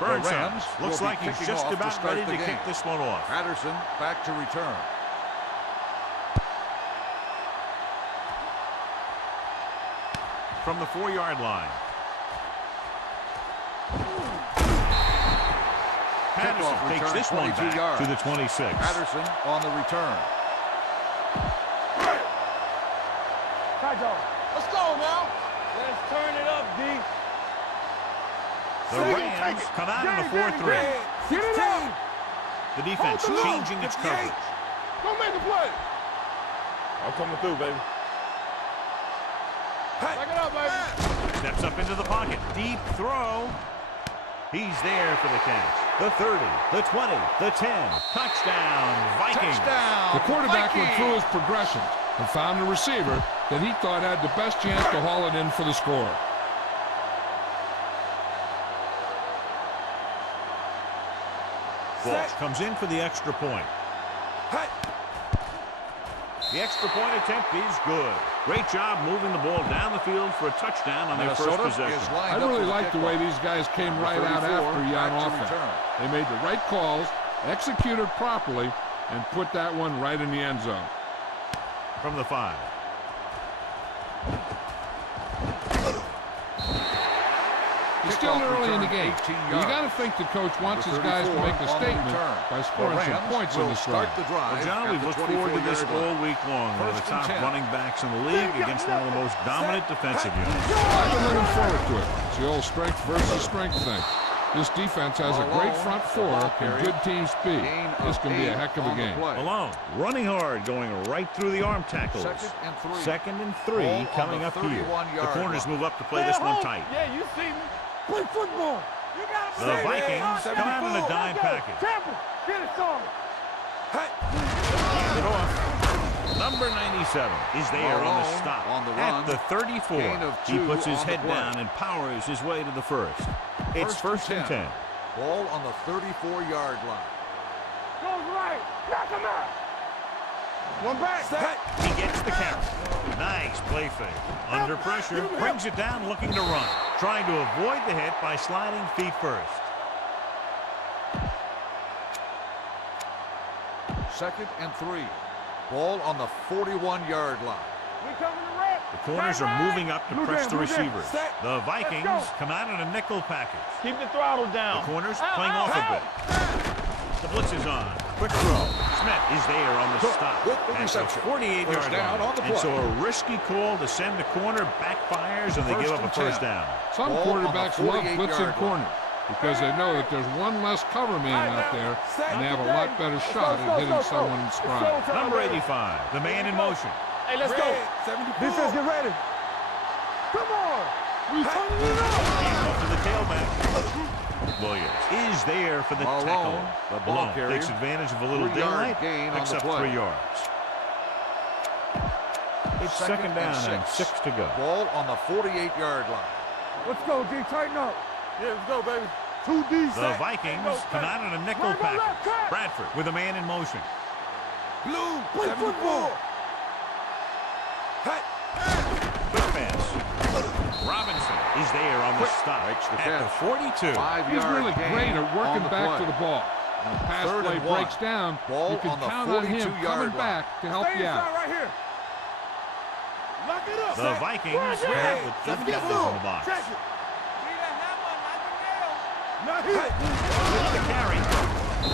Rams looks like he's just about ready to kick this one off. Patterson back to return. From the 4-yard line. Patterson takes this one back to the 26. Patterson on the return. Let's go now. Let's turn it up, D. The Rams come out in the 4-3. The defense changing its coverage. Go make a play. I'm coming through, baby. Back it up, baby. Steps up into the pocket. Deep throw. He's there for the catch. The 30, the 20, the 10. Touchdown, Vikings. Touchdown, the quarterback Vikings. went through his progressions and found a receiver that he thought had the best chance to haul it in for the score. Walsh comes in for the extra point. The extra point attempt is good. Great job moving the ball down the field for a touchdown on their first possession. I really like the way these guys came right out after you on offense. They made the right calls, executed properly, and put that one right in the end zone. From the 5. It's still early in the game. You got to think the coach wants his guys to make a statement by scoring some points in this drive. Well, John, we've looked forward to this all week long. One of the top running backs in the league against one of the most dominant defensive units. I've been looking forward to it. It's the old strength versus strength thing. This defense has a great front four and good team speed. This can be a heck of a game. Malone running hard, going right through the arm tackles. Second and 3 coming up here. The corners move up to play this one tight. Yeah, you see me. Play football. The Vikings come out in a dime package. Get it started. Hand it off. Number 97 is there on the stop. At the 34, he puts his head down and powers his way to the first. It's first and 10. Ball on the 34-yard line. Goes right. Knock him out. One back. He gets the carry. Nice play fake. Under pressure, brings it down looking to run. Trying to avoid the hit by sliding feet first. Second and 3. Ball on the 41-yard line. The corners are moving up to press the receivers. The Vikings come out in a nickel package. Keep the throttle down. The corners playing off a bit. The blitz is on. Quick throw. Smith is there on the stop. At the 48-yard line. And so a risky call to send the corner backfires, and they give up a first down. Some quarterbacks love blitzing corners because they know that there's one less cover man out there, and they have a lot better shot at hitting someone in stride. Number 85, the man in motion. Hey, let's go. Defense, get ready. Come on. We turning it up. Off to the tailback. Williams is there for the tackle. The ball carrier takes advantage of a little daylight, picks up 3 yards. It's second down and 6 to go. Ball on the 48-yard line. Let's go, D. Tighten up. Yeah, let's go, baby. 2 D. The Vikings come out in a nickel package. Bradford with a man in motion. Blue, play football. Quick pass. Robinson is there on the stop at the 42. He's really great at working back to the ball. When the pass play breaks down, you can count on him coming back to help you out. Right here. Lock it up. The Vikings have with $50 on the box. With the carry,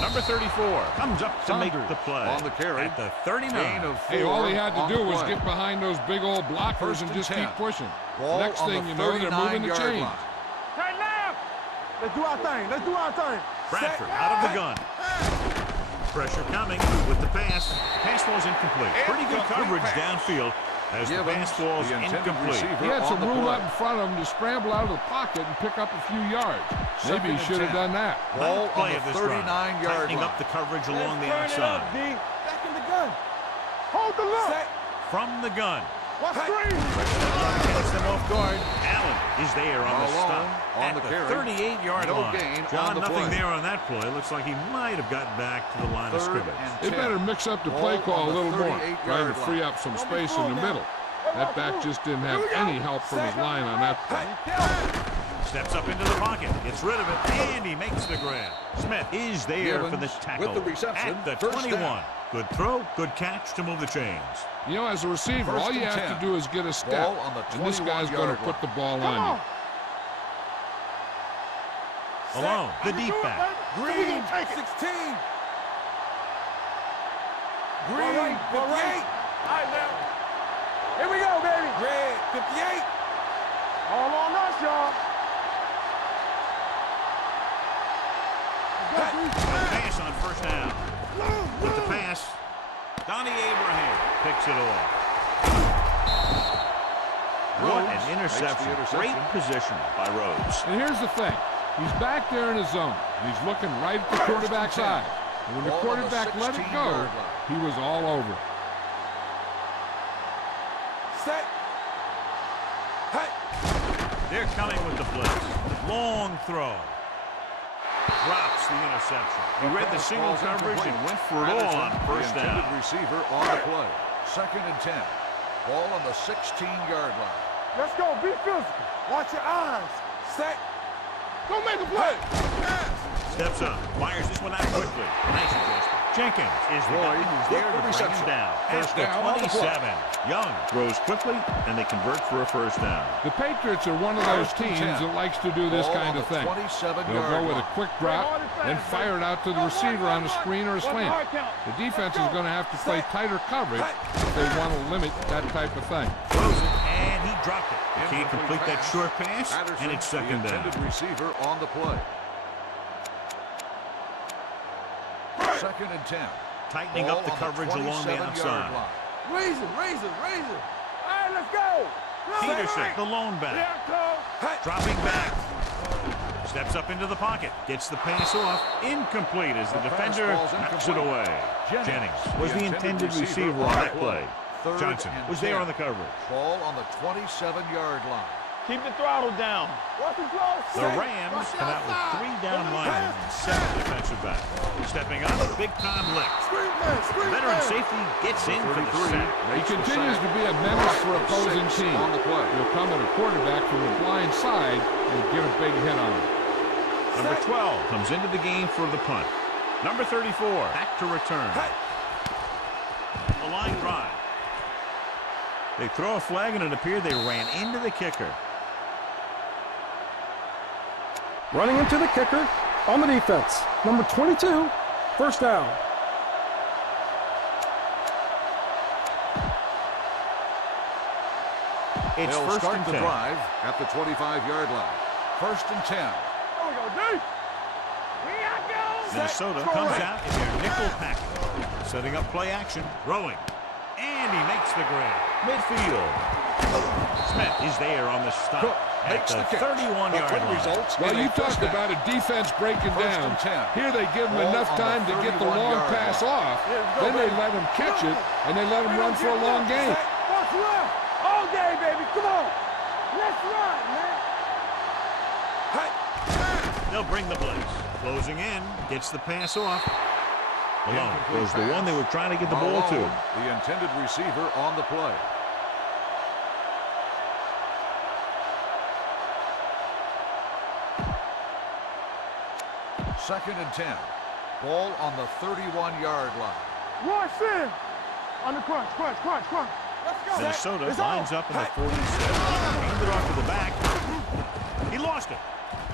number 34 comes up to make the play on the carry at the 39. Hey, all he had to do was get behind those big old blockers and just keep pushing. Next thing you know, they're moving the chains. Right now. Let's do our thing. Let's do our thing. Bradford out of the gun. Pressure coming with the pass. Pass ball's incomplete. Pretty good coverage downfield as the pass ball's incomplete. He had some room out in front of him to scramble out of the pocket and pick up a few yards. Maybe he should have done that. Ball Play on of the this 39-yard tightening line. up the coverage along the outside. Back in the gun. Hold the look. From the gun. Watch screen. Gets them off guard. Allen is there on the stop on at the the carry. 38-yard No line. gain John, on the nothing play. there on that play. Looks like he might have gotten back to the line of scrimmage. They better mix up the play call a little more, trying to free up some space in the middle. That back just didn't have any help from his line on that play. Steps up into the pocket, gets rid of it, and he makes the grab. Smith is there for the tackle with the reception, at the first 21. down. Good throw, good catch to move the chains. You know, as a receiver, all you have to do is get a step, Ball on the and this guy's going to put the ball on you. Alone, the deep back. Green, 16. Green, 58. All right, now. Here we go, baby. Red, 58. All on us, y'all. Pass on first down. With the pass, Donnie Abraham picks it off. What an interception. Great position by Rhodes. And here's the thing. He's back there in his zone, and he's looking right at the quarterback's eye. And when the quarterback let it go, he was all over it. Set. Hey. They're coming with the blitz. Long throw. Drops the interception. He read the single coverage and went for it all on first down. Receiver on the play. 2nd and 10. Ball on the 16-yard line. Let's go. Be physical. Watch your eyes. Set. Go make a play. Steps up. Fires this one out quickly. Nice adjustment. Jenkins is the guy who's there to bring him down. First down, 27. Young throws quickly, and they convert for a first down. The Patriots are one of those teams that likes to do this kind of thing. They'll go with a quick drop, then fire it out to the receiver on a screen or a slant. The defense is going to have to play tighter coverage if they want to limit that type of thing. Throws it, and he dropped it. Can't complete that short pass, and it's second down. Receiver on the play. 2nd and 10. Tightening up the coverage along the outside. Raise it. All right, let's go. Peterson, the lone back. Dropping back. Steps up into the pocket. Gets the pass off. Incomplete as the defender knocks it away. Jennings was the intended receiver on that play. Johnson was there on the coverage. Ball on the 27-yard line. Keep the throttle down. Watch the close. The Rams come out with 3 down linemen and 7 defensive backs. Stepping up, big-time lick. Veteran safety gets in for the sack. He continues to be a menace for opposing teams. He'll come at a quarterback from the blind side and get a big hit on him. Number 12 comes into the game for the punt. Number 34 back to return. A line drive. They throw a flag, and it appeared they ran into the kicker. Running into the kicker on the defense. Number 22, first down. It's They'll first start and the 10. drive at the 25-yard line. 1st and 10. There we go, dude. Minnesota comes out in their nickel package. Setting up play action. Throwing. And he makes the grab. Midfield. Smith is there on the stop. At the 31-yard line. Well, you talked about a defense breaking down. Here they give him enough time to get the long pass off. Then they let him catch it, and they let him run for a long game. Let's run. All day, baby. Come on. Let's run, man. They'll bring the blitz. Closing in. Gets the pass off. Alone was the one they were trying to get the ball to. The intended receiver on the play. Second and 10. Ball on the 31-yard line. Rush in. On the crunch. Let's go. Minnesota lines up in the 47. Handed off to the back. He lost it.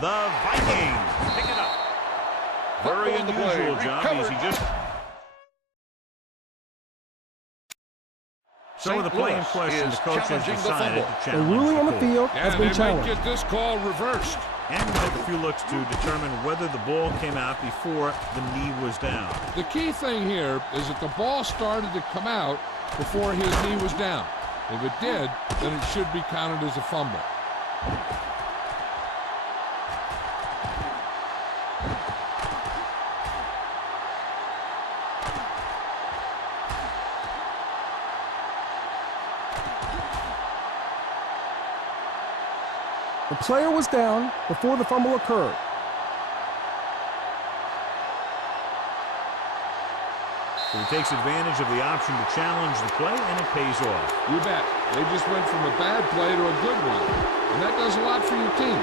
The Vikings pick it up. Very unusual job as he just... So with the play in question, the coach has decided to challenge The ruling on the field has been they challenged. might get this call reversed. And we'll take a few looks to determine whether the ball came out before the knee was down. The key thing here is that the ball started to come out before his knee was down. If it did, then it should be counted as a fumble. The player was down before the fumble occurred. So he takes advantage of the option to challenge the play, and it pays off. You bet. They just went from a bad play to a good one. And that does a lot for your team.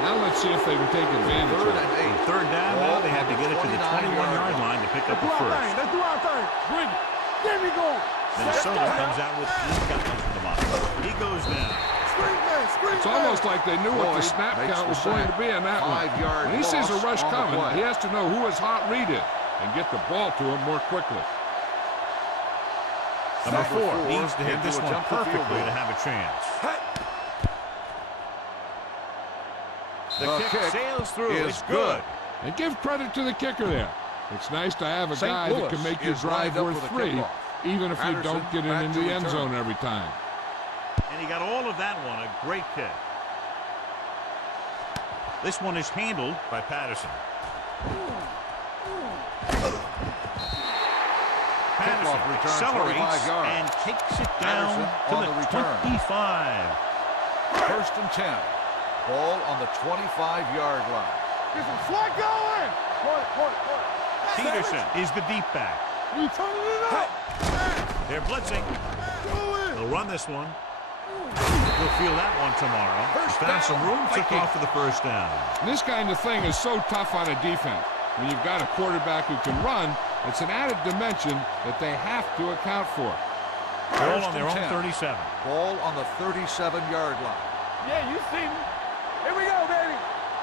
Now Let's see if they can take advantage of it. Third down now, they have to get it to the 21-yard line to pick up the first. Let's do our thing. Bring it. There we go. Minnesota comes out with 8 guys in the box. He goes down. It's almost like they knew what the snap count was going to be in that one. When he sees a rush coming, he has to know who his hot read is and get the ball to him more quickly. Number 4 needs to hit this one perfectly to have a chance. The kick sails through. It's good. And give credit to the kicker there. It's nice to have a guy that can make your drive worth 3, even if you don't get it into the end zone every time. And he got all of that one. A great kick. This one is handled by Patterson. Patterson accelerates and takes it down to the 25. First and 10. Ball on the 25-yard line. Get some slack going. Peterson is the deep back. You turning it up. They're blitzing. They'll run this one. We'll feel that one tomorrow. Found some room, took off for the first down. This kind of thing is so tough on a defense. When you've got a quarterback who can run, it's an added dimension that they have to account for. Ball on their own 37. Ball on the 37-yard line. Yeah, you see me. Here we go, baby.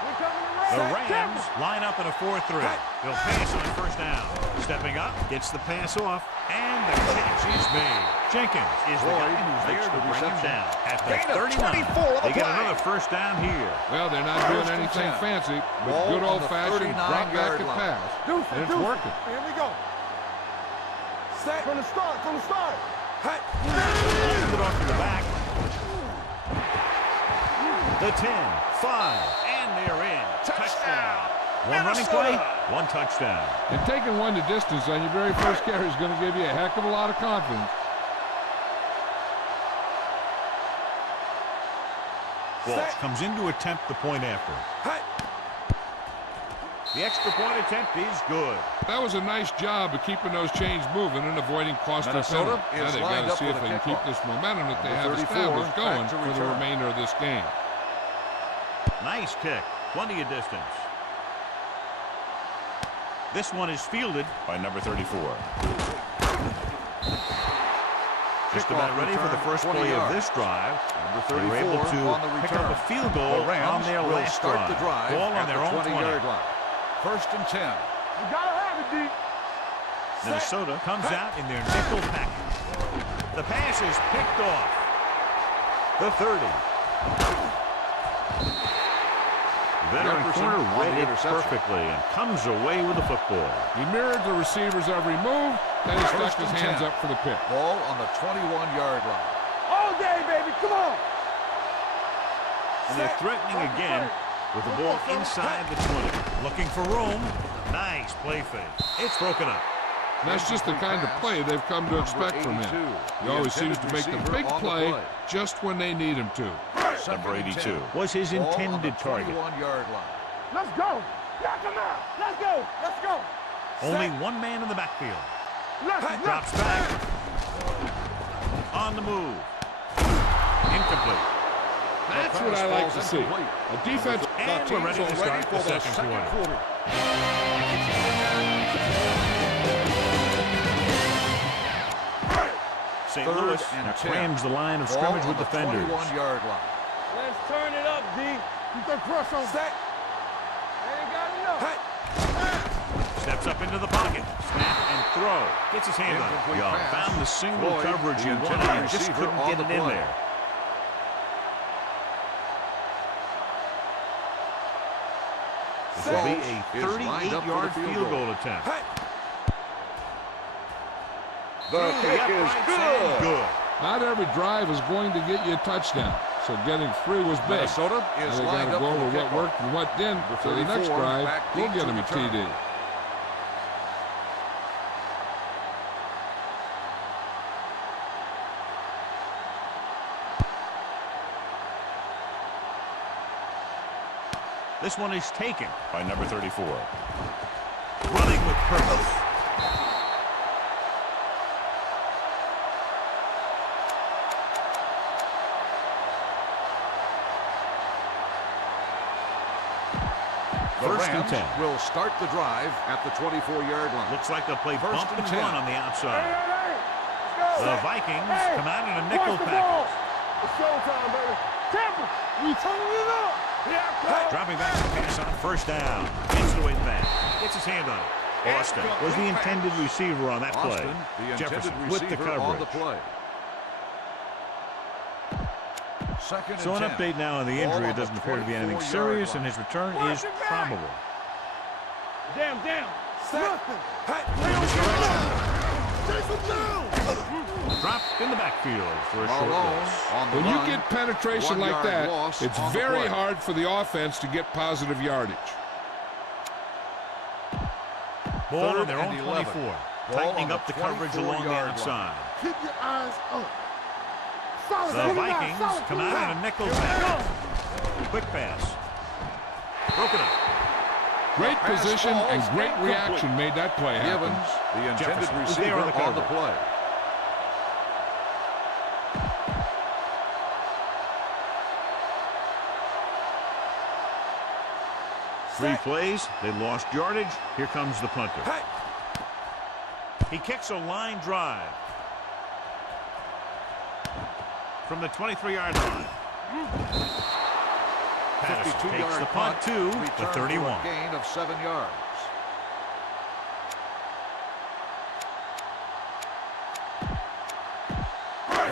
We're coming around. The Rams line up in a 4-3. They'll pass on first down. Stepping up, gets the pass off, and the catch is made. Jenkins is the guy who's there to bring him down. At the 39, they get another first down here. Well, they're not doing anything fancy, but good old-fashioned drop back and pass. And it's working. Here we go. Set from the start, Hey. Hold it off to the back. The 10, 5, and they're in. Touchdown. One running play, one touchdown. And taking one the distance on your very first carry is going to give you a heck of a lot of confidence. Walsh comes in to attempt the point after. The extra point attempt is good. That was a nice job of keeping those chains moving and avoiding costly Minnesota penalties. Now they've got to see if they can keep this momentum that they have established going for the remainder of this game. Nice kick. Plenty of distance. This one is fielded by number 34. Just about ready for the first play of this drive. They were able to pick up a field goal on their last drive. Ball on their own 20-yard line. First and 10. You gotta have it, D. Minnesota comes out in their nickel package. The pass is picked off. The 30. Veteran corner read it perfectly and comes away with the football. He mirrored the receiver's every move, then he stuck his hands up for the pick. Ball on the 21-yard line. All day, baby, come on. And they're threatening again with the ball inside the 20. Looking for room. Nice play fake. It's broken up. And that's just the kind of play they've come to expect from him. He always seems to make the big play just when they need him to. Number 82 was his intended target. 21-yard line. Let's go. Knock him out. Let's go. Let's go. Only one man in the backfield. Drops back. On the move. Incomplete. That's what I like to see. A defense. And we're ready to start the second quarter. St. Louis crams the line of scrimmage with defenders. 21-yard line. Let's turn it up, D. Keep the crush on set. Ain't got enough. Steps up into the pocket. Snap and throw. Gets his hand on it. Young found the single coverage he wanted and just couldn't get it in there. This will be a 38-yard field goal attempt. The kick is good. Not every drive is going to get you a touchdown, so getting 3 was big. Minnesota is they got to go over what worked and what didn't, so the next drive will get him a TD. This one is taken by number 34. Running with purpose. First and 10. Will start the drive at the 24-yard line. Looks like they'll play bump and 10. run on the outside. The Vikings come out in a nickel Ball. package. It's showtime, baby. Tampa, we turning it up. Dropping back to pass on first down. Gets it away back. Gets his hand on it. Austin was the intended receiver on that play. Austin, the Jefferson intended with the receiver coverage. on the play. Second So an and 10. update now on the Ball injury. on It doesn't the appear to be anything 24-yard serious, line. and his return Watch is it back. probable. Damn. Nothing. Chase him down. Dropped in the backfield for a short Malone loss. on the When you run. get penetration 1 like yard that, loss it's on the very play. hard for the offense to get positive yardage. Ball on Third their and own 11. 24. Ball Tightening on up the the coverage along the 24-yard outside. Keep your eyes up. Solid. The Vikings come out in a nickel package. Quick pass. Broken up. Great Pass position falls and great incomplete. reaction made that play happen. Givens, the intended Jefferson is receiver there on the on the coverage. play. Three plays. They lost yardage. Here comes the punter. He kicks a line drive from the 23-yard line. Patterson takes the punt to the return 31. for a gain of 7 yards.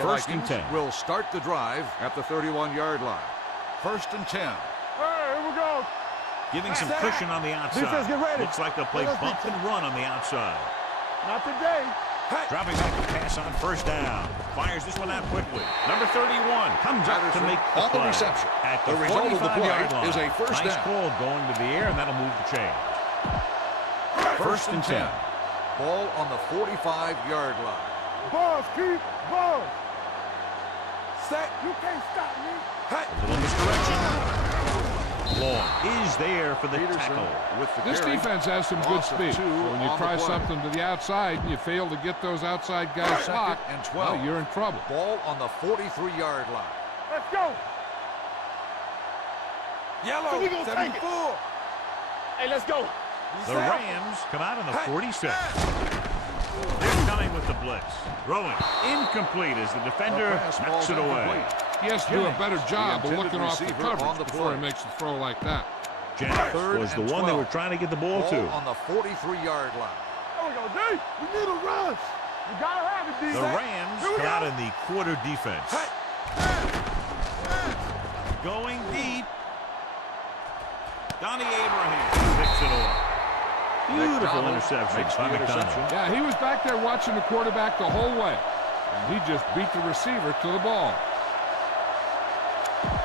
First and Vikings 10. will start the drive at the 31-yard line. First and 10. Hey, here we go. Giving some cushion on the outside. Defense, get ready. Looks like they'll play bump and run on the outside. Not today. Dropping back to pass on first down. Fires this one out quickly. Number 31 comes up to Patterson make the on the play. reception. At the The result of the 45-yard play line. is a first nice down. call going to the air, and that'll move the chain. First and 10. Ball on the 45-yard line. Buzz, keep buzz. Set. You can't stop me. A little misdirection. Long is there for the Peterson tackle. with the This carry. defense has some good Loss of speed. 2 So when you on the try play. something to the outside and you fail to get those outside guys Second locked, and 12. well, you're in trouble. Ball on the 43-yard line. Let's go. Yellow. So we gonna take it. Hey, let's go. The Rams come out on the 46. They're coming with the blitz. Throwing. Incomplete as the defender The pass knocks ball's it away. incomplete. He has to do a better job of intended looking off the receiver coverage on the before he play. makes a throw like that. Jennings Third was the and one they 12. were trying to get the ball Ball to. on the 43-yard line. There we go, D. We need a rush. You gotta have it, D. The Rams Here we come out go. in the quarter defense. Going deep. Donnie Abraham picks it off. Beautiful McDonald interception makes by the McDonald. interception. Yeah, he was back there watching the quarterback the whole way. And he just beat the receiver to the ball.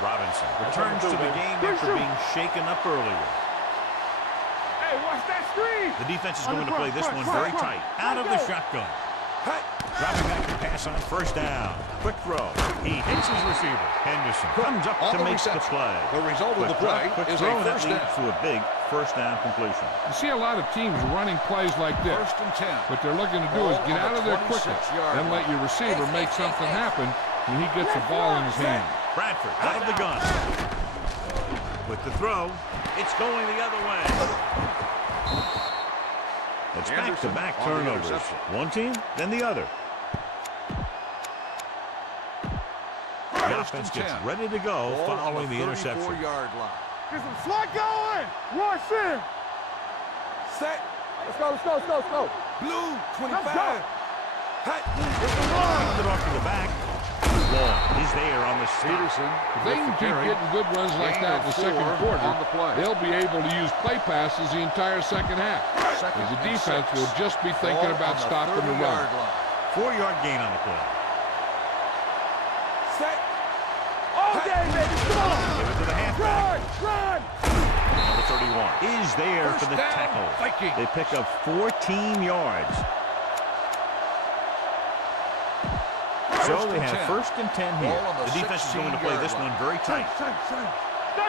Robinson returns to the game after being shaken up earlier. Hey, watch that screen. The defense is On going the to play front, this front, one very front, tight. front. Out of the Let's go. shotgun. Dropping back to pass on first down. Quick throw. He hits his receiver. Henderson comes up on to the make the reception. play. The result of the play quick is throw, a and that first leads down. to a big first down completion. You see a lot of teams running plays like this. First and 10. What they're looking to do is Ball get on out the of there quickly, 26-yard then let line. your receiver make something happen when he gets the ball in his hand. Bradford out of the gun. With the throw, it's going the other way. It's Anderson back-to-back on the turnovers. interception. One team, then the other. The offense gets ready to go Ball on following the interception. 34-yard line. Get some slot going. Rush in. Set. Let's go, let's go, let's go, let's go. Blue, 25. Let's go. Hey. It off to the back. Long is there on the stop. Peterson. If they can keep getting good runs like Gain that in of the second 4 quarter, on the play. they'll be able to use play passes the entire second half. Second As the and defense 6. will just be thinking Ball about on the stopping the run. 30-yard line. 4-yard gain on the play. Set. All day, baby. Come on. Give it to the halfback. Run. Number 31 is there for First the down, tackle. Vikings. They pick up 14 yards. So they have 10. first and 10 here. Ball on the The defense is going to play this 16-yard one very tight. Stay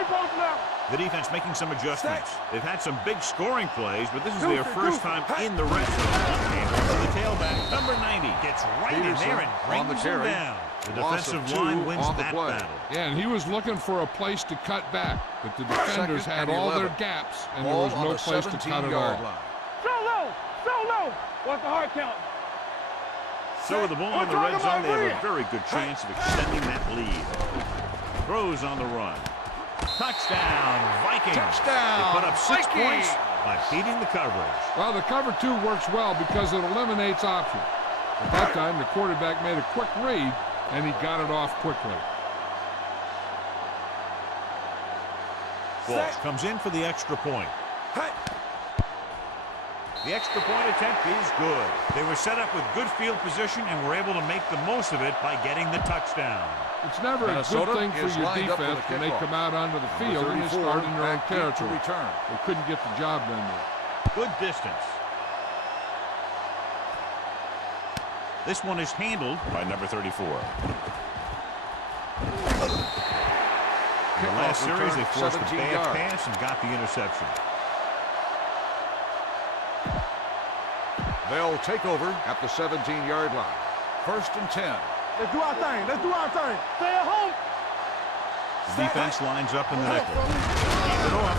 posted up. The defense making some adjustments. They've had some big scoring plays, but this is their first time in the red zone. And over the tailback, number 90 gets right in Peterson there and on the brings him carry. down. The defensive line wins that battle. Yeah, and he was looking for a place to cut back, but the defenders had all their gaps, and there was no place to cut it all. So low. What's the hard count? So with the ball in the red zone, they have a very good chance of extending that lead. Throws on the run. Touchdown, Vikings. Touchdown, they put up 6 Vikings. points by beating the coverage. Well, the cover 2 works well because it eliminates options. At that time, the quarterback made a quick read, and he got it off quickly. Walsh comes in for the extra point. The extra point attempt is good. They were set up with good field position and were able to make the most of it by getting the touchdown. It's never a good thing for your defense when they come out onto the field and they start in their own territory. They couldn't get the job done there. Good distance. This one is handled by number 34. In the last series, they forced a bad pass and got the interception. They'll take over at the 17-yard line. 1st and 10. Let's do our thing. Stay at home. The defense lines up in the nickel. Hand it off.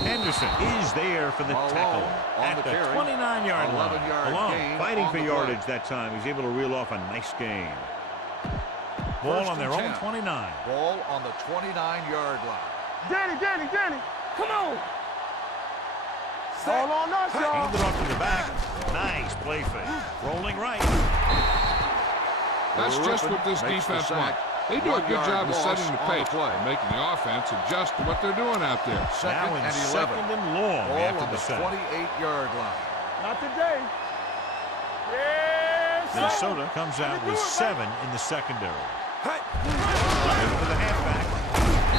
Henderson is there for the tackle at the 29-yard line. Alone, fighting for yardage that time. He's able to reel off a nice gain. Ball on their own 29. Ball on the 29-yard line. Danny, come on. All on us, y'all. Hand it off to the back. Nice play fake. Rolling right. That's just what this defense wants. They do a good job of setting the pace and making the offense adjust to what they're doing out there. Now in 2nd and long after the sack. 28-yard line. Not today. Yes, Minnesota comes out with 7 in the secondary. Over to the halfback.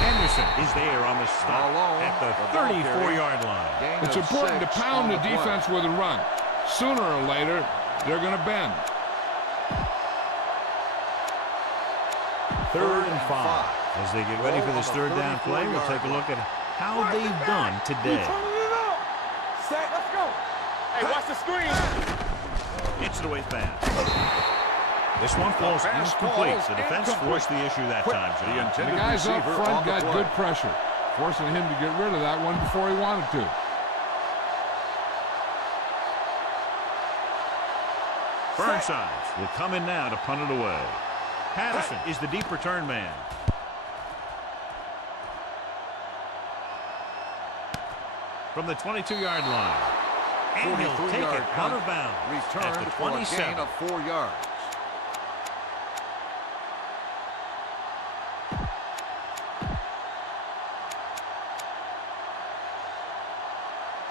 Henderson is there on the stop at the 34-yard line. It's important to pound the defense with a run. Sooner or later, they're going to bend. 3rd and 5. As they get ready for this 3rd down play, we'll take a look at how they've done today. Set, let's go. Hey, watch the screen. It's the way pass. This one falls incomplete. The defense forced the issue that time, John. The guys up front got good pressure, forcing him to get rid of that one before he wanted to. Burnsides will come in now to punt it away. Patterson is the deep return man. From the 22-yard line. And he'll take it out of bounds. Returned at the for a 27. gain of 4 yards.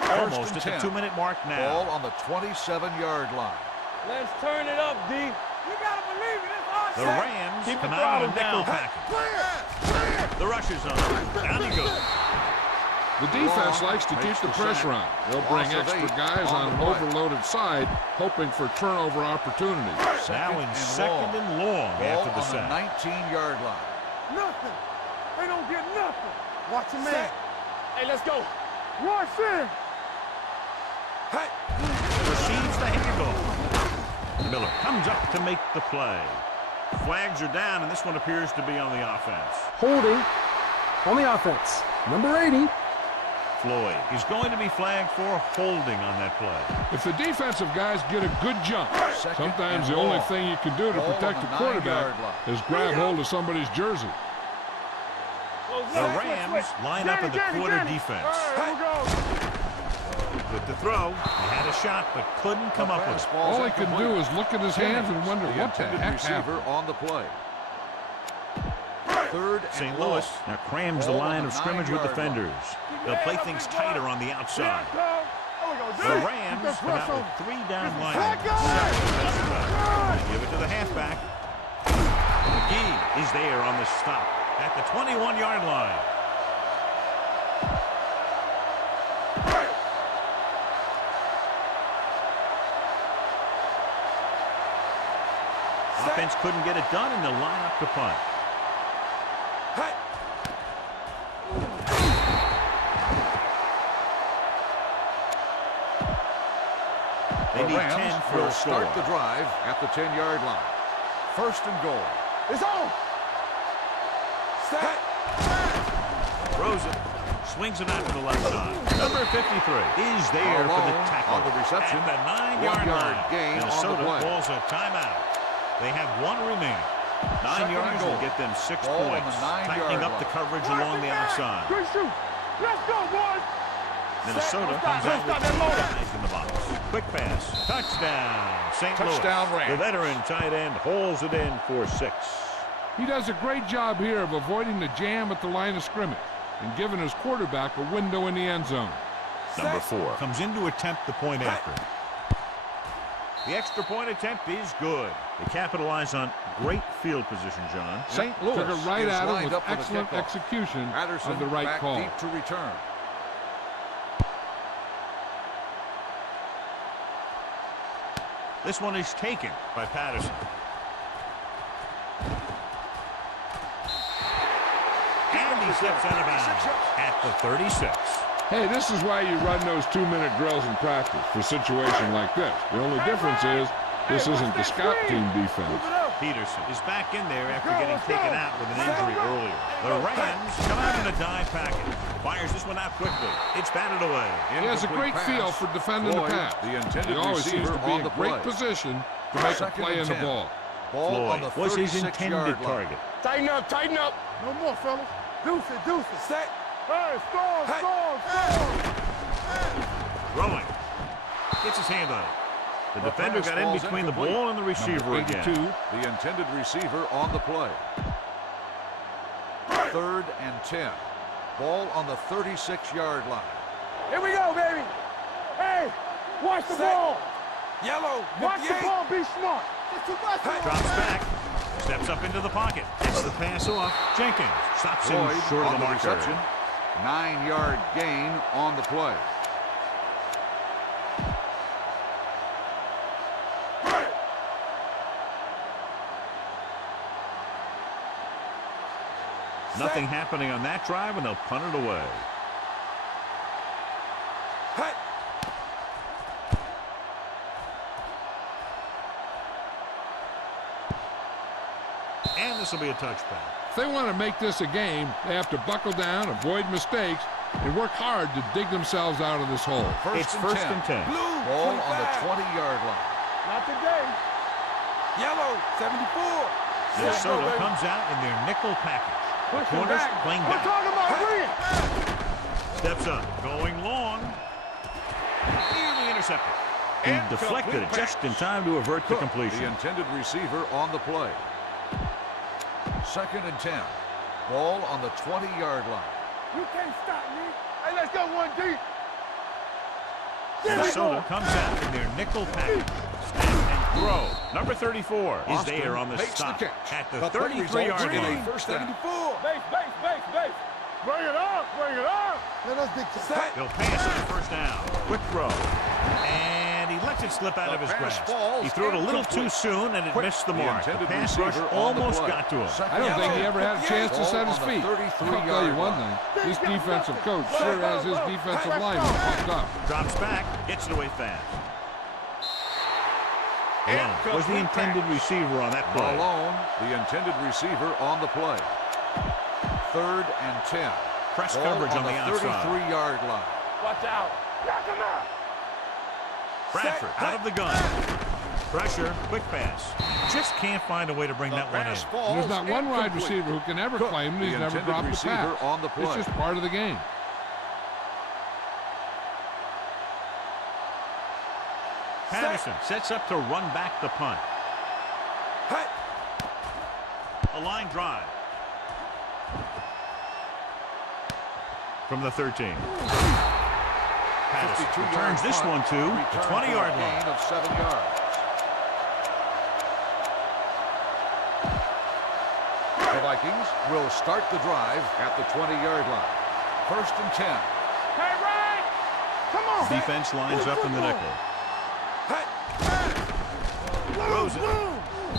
Almost at the 2-minute mark now. Ball on the 27-yard line. Let's turn it up, D. You gotta believe it. It's our The Rams come out with a nickel package. The rush is on. Down he goes. The defense likes to keep the pressure on. They'll bring extra guys on an overloaded side, hoping for turnover opportunities. Now in 2nd and long after the sack. 19-yard line. Nothing. They don't get nothing. Watch him, man. Hey, let's go. Rush in. Hey. Receives the handoff. Miller comes up to make the play. Flags are down, and this one appears to be on the offense. Holding on the offense. Number 80. Floyd is going to be flagged for holding on that play. If the defensive guys get a good jump, sometimes the only thing you can do to protect the quarterback is grab hold of somebody's jersey. The Rams line up in the quarter defense. With the throw, he had a shot but couldn't come up with it. All he could do is look at his hands and wonder what the heck happened. On the play. 3rd and St. Louis now crams the line of scrimmage with defenders. They'll play things tighter on the outside. The Rams come out with 3 down linemen. Give it to the halfback. McGee is there on the stop at the 21-yard line. Offense couldn't get it done, and they'll line up to punt. They need 10 for a start the drive at the 10-yard line. First and goal. It's on. Set. Throws it. Swings it out to the left side. Number 53 is there for the tackle. On the reception. At the 9-yard line. Gain Minnesota on the play. calls a timeout. They have 1 remaining. 9 yards will get them 6 points. Tightening up the coverage along the outside. Good shoot. Let's go, boys. Minnesota comes out with 2 guys in the box. Quick pass. Touchdown. St. Touchdown Louis. Rams. The veteran tight end hauls it in for 6. He does a great job here of avoiding the jam at the line of scrimmage and giving his quarterback a window in the end zone. Number 4 comes in to attempt the point after. The extra point attempt is good. They capitalize on great field position, John. St. Louis took it right is at him lined with up for the excellent kickoff. execution Patterson of the right back call. deep to return. This one is taken by Patterson. And he steps out of bounds at the 36. Hey, this is why you run those 2-minute drills in practice for a situation like this. The only difference is this isn't the scout team defense. Peterson is back in there after getting taken out with an injury earlier. The Rams come out in a dive package. Fires this one out quickly. It's batted away. He has a great feel for defending the pass. He always seems to be in great position to make a play in the ball. Ball on the was his 36-yard intended line. target. Tighten up, tighten up. No more, fellas. Deuce it. Set. Hey, score. Throwing. Gets his hand on it. The defender got in between the ball and the receiver again. The intended receiver on the play. 3rd and 10. Ball on the 36-yard line. Here we go, baby. Hey, watch the ball. Yellow. Watch the ball. Be smart. Drops back. Steps up into the pocket. Gets the pass off. Jenkins stops him short of the marker. 9-yard gain on the play. Nothing happening on that drive, and they'll punt it away. And this will be a touchback. If they want to make this a game, they have to buckle down, avoid mistakes, and work hard to dig themselves out of this hole. It's first and 10. Ball on the 20-yard line. Not today. Yellow, 74. Minnesota comes out in their nickel package. The corners playing We're back. talking about brilliant. Steps up, going long. Nearly intercepted. He deflected it just in time to avert the completion. The intended receiver on the play. 2nd and 10. Ball on the 20-yard line. You can't stop me. Hey, let's go 1 deep. Minnesota comes out in their nickel package. Snap and throw. Number 34 is there on the stop at the 33-yard line. First down. 74. Base. Bring it up. Let us dig the set. He'll pass on first down. Quick throw. And he lets it slip out of his grasp. He threw it a little too soon, and it missed the mark. The pass rush almost got to him. I don't think he ever had a chance to set his feet. I'll tell you one thing. This defensive coach sure has his defensive lineman pumped up. Drops back, gets it away fast. Malone was the intended receiver on that play. Malone, the intended receiver on the play. 3rd and 10. Press Ball coverage on the outside. 33-yard line. Watch out. Knock him out. Bradford out of the gun. Pressure, quick pass. Just can't find a way to bring that one in. There's not one wide receiver who can ever claim that he's never dropped a pass. On the play. It's just part of the game. Patterson sets up to run back the punt. A line drive. From the 13. Patterson returns this one to the 20-yard line. Of 7 yards. The Vikings will start the drive at the 20-yard line. 1st and 10. Hey, Ray! Come on! Defense lines up in the nickel. Throws it.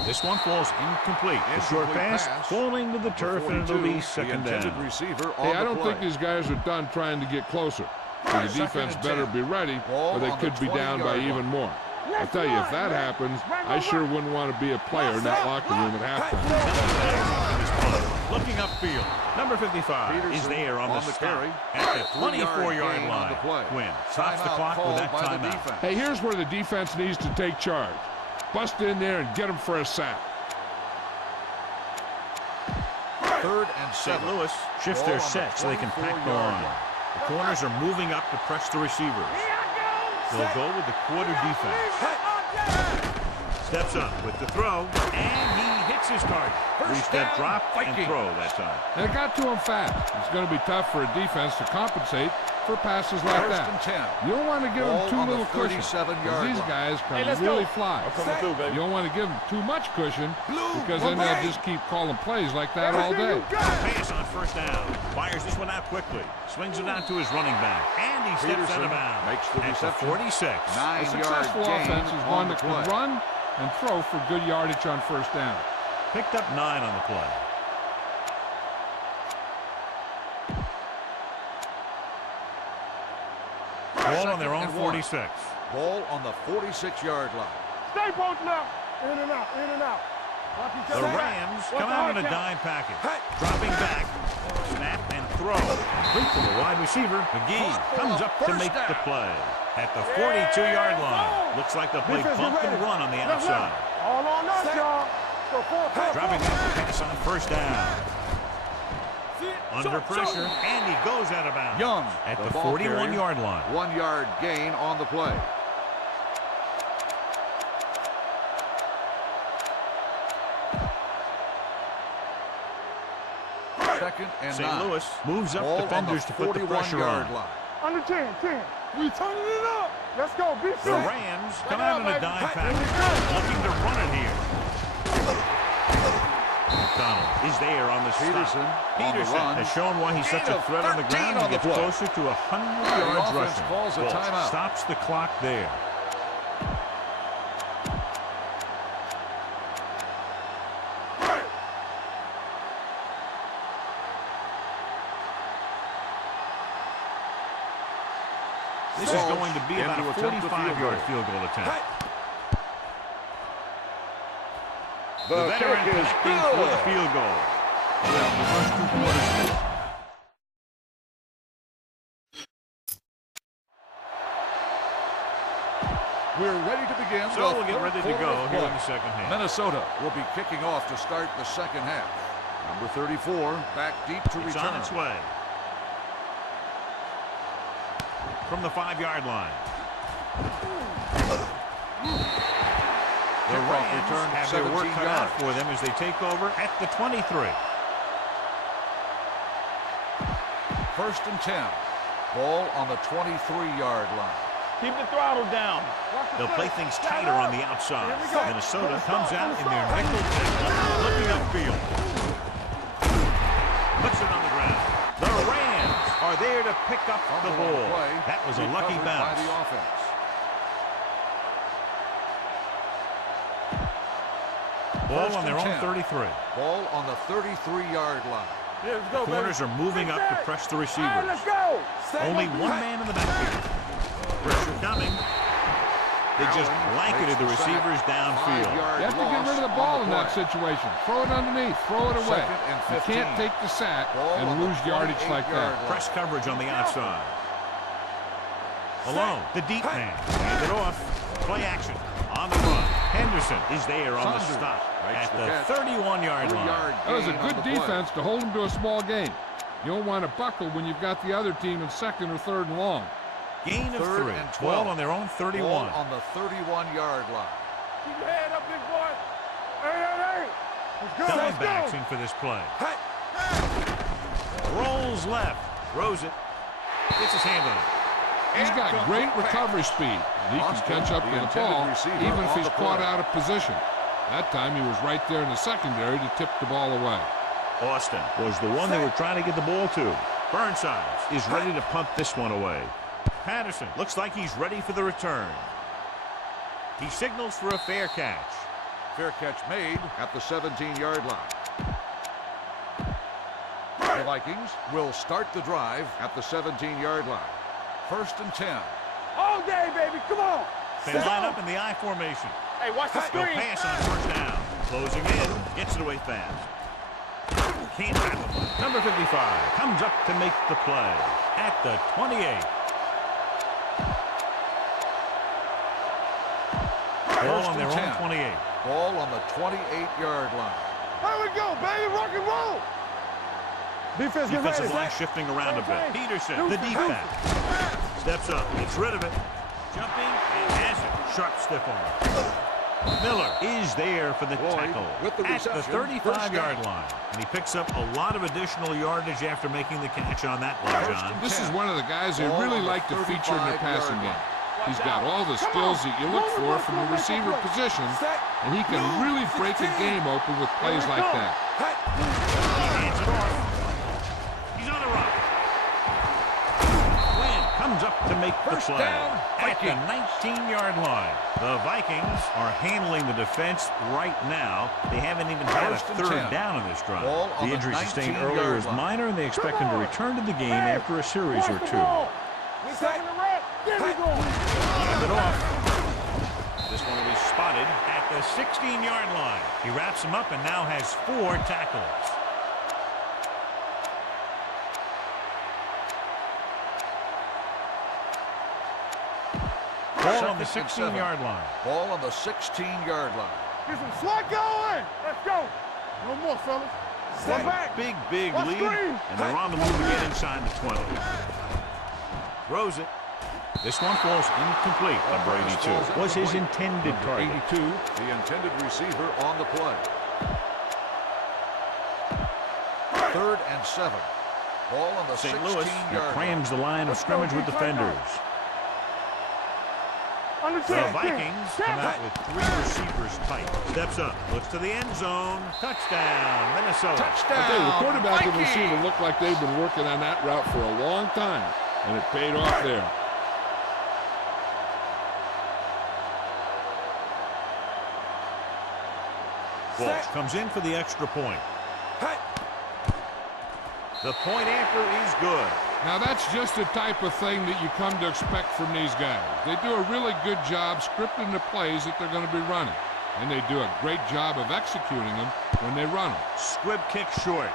This one falls incomplete. The short pass falling to the turf, and it'll be second down. Hey, I don't think these guys are done trying to get closer. So the defense better be ready, or they could be down by even more. I tell you, if that happens, I sure wouldn't want to be a player in that locker room at halftime. Looking upfield, number 55 Peterson is there on the carry at the 24-yard line. Quinn stops the clock with that timeout. Hey, here's where the defense needs to take charge. Bust in there and get him for a sack. 3rd and 7. St. Louis shifts their set so they can pack the line. The corners are moving up to press the receivers. They'll go with the quarter defense. Steps up with the throw, and he hits his target. 3-step drop and throw that time. And it got to him fast. It's going to be tough for a defense to compensate for passes like that. You don't want to give them too little cushion. These guys can really fly. You don't want to give them too much cushion because then they'll just keep calling plays like that all day. Pass on 1st down. Fires this one out quickly. Swings it out to his running back. And he steps out of bounds. Makes the reception. 46. A successful offense is one that can run and throw for good yardage on 1st down. Picked up 9 on the play. Ball on their own 46. Ball on the 46-yard line. Stay posted up. In and out, in and out. The Rams come out in a dime package. Dropping back. Snap and throw. Complete to the wide receiver. McGee comes up to make the play. At the 42-yard line. Looks like they'll play bump and run on the outside. All on us, y'all. Dropping back to pass on 1st down. Under pressure, and he goes out of bounds. Young at the 41-yard line. 1-yard gain on the play. Second and 9. St. Louis moves up defenders to put the pressure on. Line. Under 10. We turning it up. Let's go. Be the Rams come out in a dime package, looking to run it here. McDonald is there on the stop. Peterson has shown why he's such a threat on the ground. He gets closer to 100 yards rushing. Calls a timeout. Stops the clock there. This is going to be about a 45-yard field goal attempt. The veteran connecting for the field goal. Well, the first 2 quarters. We're ready to begin. So we'll get ready to go here in the second half. Minnesota will be kicking off to start the second half. Number 34 back deep to return. On its way. From the 5-yard line. The Rams have their work cut out for them as they take over at the 23. 1st and 10. Ball on the 23-yard line. Keep the throttle down. They'll play things tighter on the outside. Minnesota comes out in their nickel tackle, looking upfield. Puts it on the ground. The Rams are there to pick up the ball. That was a lucky bounce. By the offense. Ball on their own 33. Ball on the 33-yard line. Yeah, let's go, corners are moving up to press the receivers. Right, let's go. Only one man in the backfield. Pressure coming. They just blanketed the receivers downfield. You have to get rid of the ball in that situation. Throw it underneath. Throw it away. You can't take the sack and lose yardage like that. Press coverage on the outside. Alone, the deep man. Hand it off. Play action. On the run. Henderson is there on the stop at the 31-yard line. That was a good defense to hold them to a small gain. You don't want to buckle when you've got the other team in 2nd or 3rd and long. Gain of 3. Ball on their own 31. Ball on the 31-yard line. Keep your head up, big boy. Hey. Let's go. Diamondbacks for this play. Rolls left. Throws it. Gets his hand on it. He's got great recovery speed, and he can catch up to the ball even if he's caught out of position. That time he was right there in the secondary to tip the ball away. Austin was the one they were trying to get the ball to. Burnside is ready to punt this one away. Patterson looks like he's ready for the return. He signals for a fair catch. Fair catch made at the 17-yard line. The Vikings will start the drive at the 17-yard line. 1st and 10. All day, baby. Come on. They line up in the I formation. Hey, watch the They'll screen. pass on first down. Closing in. Gets it away fast. Can't tackle. Number 55 comes up to make the play at the 28. Ball on their own 28. Ball on the 28-yard line. There we go, baby. Rock and roll. Defense, get ready. Defensive line shifting around a bit. Peterson, the defense. Steps up, gets rid of it. Jumping, and has it. Sharp stiff arm. Miller is there for the tackle with the at the 35-yard line. And he picks up a lot of additional yardage after making the catch on that one, John. This is one of the guys they really like to feature in their passing game. He's got all the skills that you look for from the receiver position, and he can really break a game open with plays like that. He hands it off. He's on the run. Wynn comes up to make the play at the 19-yard line. The Vikings are handling the defense right now. They haven't even had a third down in this drive. The injury sustained earlier is minor, and they expect him to return to the game after a series or two. Hand it off. This one will be spotted at the 16-yard line. He wraps him up and now has 4 tackles. Ball on the 16-yard line. Ball on the 16-yard line. Get some swat going. Let's go. No more, fellas. Step back. Big lead, and they're on the move again inside the 20. Throws it. This one falls incomplete. Number 82 was his intended target. 82, the intended receiver on the play. 3rd and 7. Ball on the 16-yard line. Crams the line of scrimmage with defenders. The Vikings come out with 3 receivers tight. Steps up, looks to the end zone. Touchdown, Minnesota. Okay, the quarterback and receiver look like they've been working on that route for a long time, and it paid off there. Walsh comes in for the extra point. The point after is good. Now that's just the type of thing that you come to expect from these guys. They do a really good job scripting the plays that they're going to be running. And they do a great job of executing them when they run them. Squib kick short.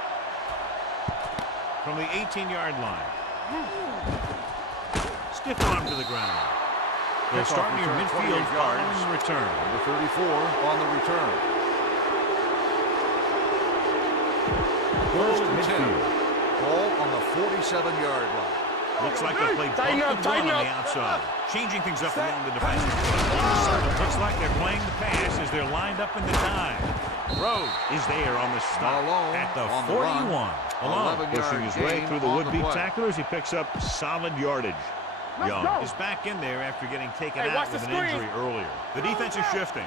From the 18-yard line. Stiff arm to the ground. They'll start near midfield following the return. Number 34 on the return. 1st and 10. Ball on the 47-yard line. Looks like they played bump and run on the outside. Changing things up along the defensive line. Looks like they're playing the pass as they're lined up in the dime. Rhodes is there on the stop at the 41. Alone pushing his way through the would-be tacklers. He picks up solid yardage. Young is back in there after getting taken out with an injury earlier. The defense is shifting.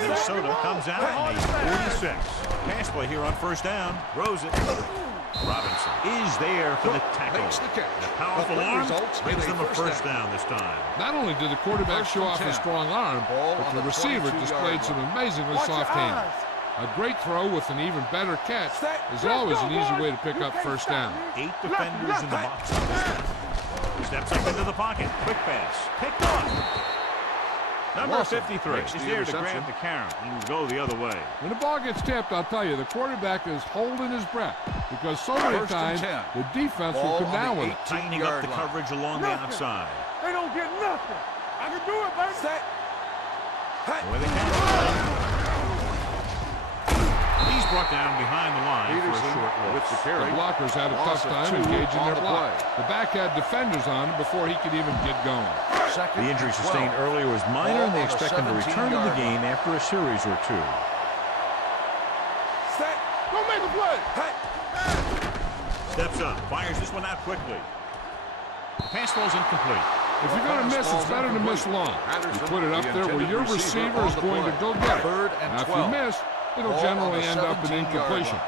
Minnesota comes out in a 46. Pass play here on first down. Throws it. Robinson is there for the tackle. The powerful arm brings them a first down this time. Not only did the quarterback show off his strong arm, but the receiver displayed some amazingly soft hands. A great throw with an even better catch is always an easy way to pick up first down. 8 defenders in the box on this one. Steps up into the pocket. Quick pass. Picked off. Number 53 is there to grab the count and go the other way. When the ball gets tipped, I'll tell you, the quarterback is holding his breath because so many times the defense will come down with it. Tightening up the coverage along the outside. They don't get nothing. I can do it, baby. Set. Where they count. He's brought down behind the line for a short look. The blockers had a tough time engaging their block. The back had defenders on him before he could even get going. The injury sustained earlier was minor, and they expect him to return to the game after a series or 2. Set. Go make a play. Steps up, fires this one out quickly. The pass falls incomplete. If you're going to miss, it's better to miss long. You put it up there where your receiver is going to go get it. Now, if you miss, it'll generally end up in incompletion.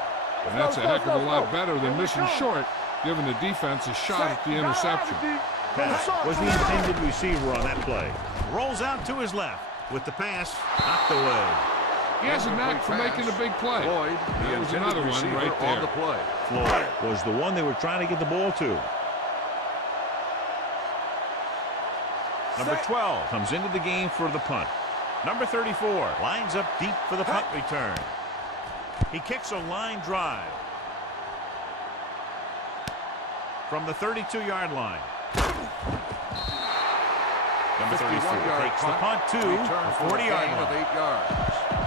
And that's a heck of a lot better than missing short, giving the defense a shot at the interception. Pass was the intended receiver on that play. Rolls out to his left with the pass knocked away. He has a knack for making a big play. That was another one right there. Floyd was the one they were trying to get the ball to. Number 12 comes into the game for the punt. Number 34 lines up deep for the punt return. He kicks a line drive from the 32-yard line. Number 34 takes the punt to the 40-yard line. 8 yards.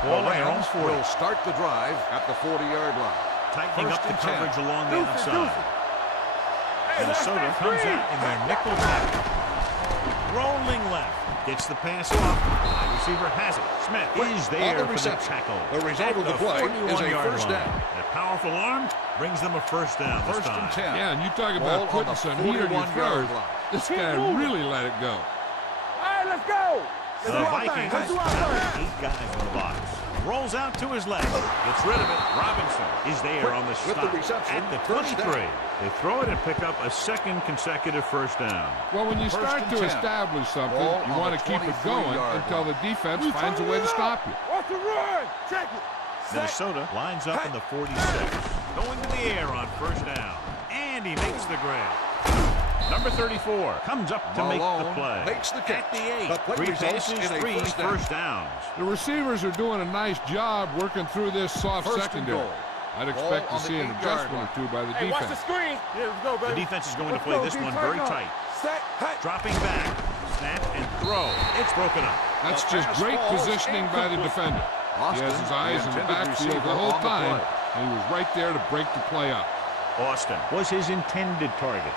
Ball The on their own Rams 40. will start the drive at the 40-yard line. Tightening up the 1st and 10. coverage along the outside. Minnesota comes out in their nickel package. Rolling left. Gets the pass off. Wide receiver has it. Smith is there for the tackle. The result of the play is a first down. That powerful arm brings them a first down this 1st time. and 10. Yeah, and you talk Ball about putting on the some heat on your 41-yard throws. line. This guy really let it go. All right, let's go. The Vikings have 8 guys in the box. Rolls out to his left. Gets rid of it. Robinson is there on the with stop the reception, at the first 23. down. They throw it and pick up a second consecutive first down. Well, when you start and to 10. establish something, Ball you on want the to keep it going 23-yard until line. the defense finds a way to stop you. What's the run? Check it. Minnesota lines up in the 46. Going to the air on first down. And he makes the grab. Number 34 comes up to make the Malone play. makes the catch. At the 8. The play 3 results passes, in a 3 first down. first downs. The receivers are doing a nice job working through this soft 1st and secondary. goal. I'd expect Ball to on see the an 8-yard adjustment or line. two by the Hey, watch the defense. screen. Yeah, let's go, baby. The defense is going to Let's play go, this D, one tighten very up. tight. Set. Hey. Dropping back. Snap and throw. It's broken up. That's The just pass great falls positioning by the incomplete. defender. He has his eyes in the intended backfield receiver the whole on the time, play. and he was right there to break the play up. Austin was his intended target.